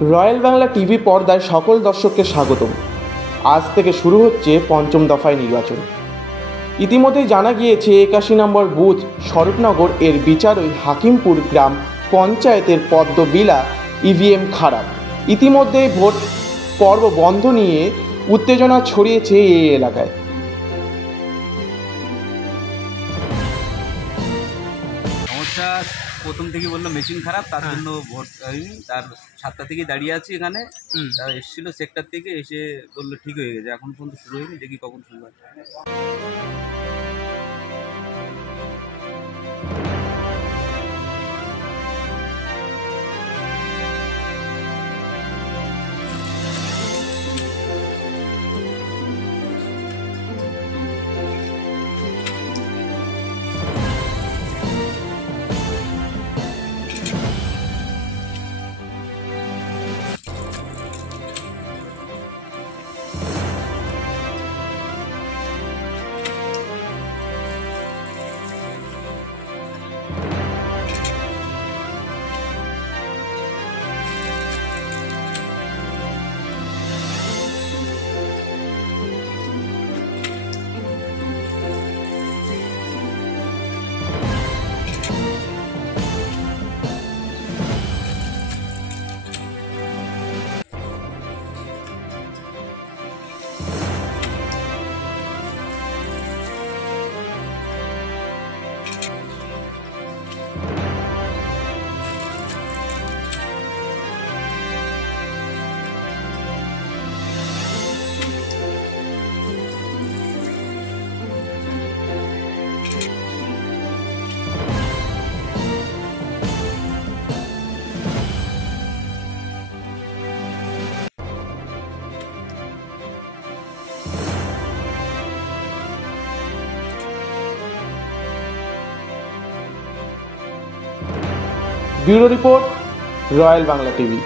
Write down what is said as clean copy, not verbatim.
Royal Bangla TV পর্দায় সকল দর্শককে স্বাগতম। আজ থেকে শুরু হচ্ছে পঞ্চম দফায় নির্বাচন। ইতিমধ্যেই জানা গিয়েছে 81 নম্বর বুথ স্বরূপনগর এর বিচারই হাকিমপুর গ্রাম পঞ্চায়েতের পদ্মবিলা ইভিএম খারাপ। ইতিমধ্যেই ভোট পর্ব বন্ধ নিয়ে উত্তেজনা ছড়িয়েছে এই এলাকায়। সমস্যা প্রথম থেকে বললো মেশিন খারাপ, তার জন্য ভোট হয়নি। তার 7টা থেকে দাঁড়িয়ে আছি এখানে। তারা এসেছিল সেক্টর থেকে, এসে বললো ঠিক হয়ে গেছে। এখন পর্যন্ত শুরু হয়নি, দেখি কখন শুরু হয়। Bureau report, royal Bangla TV.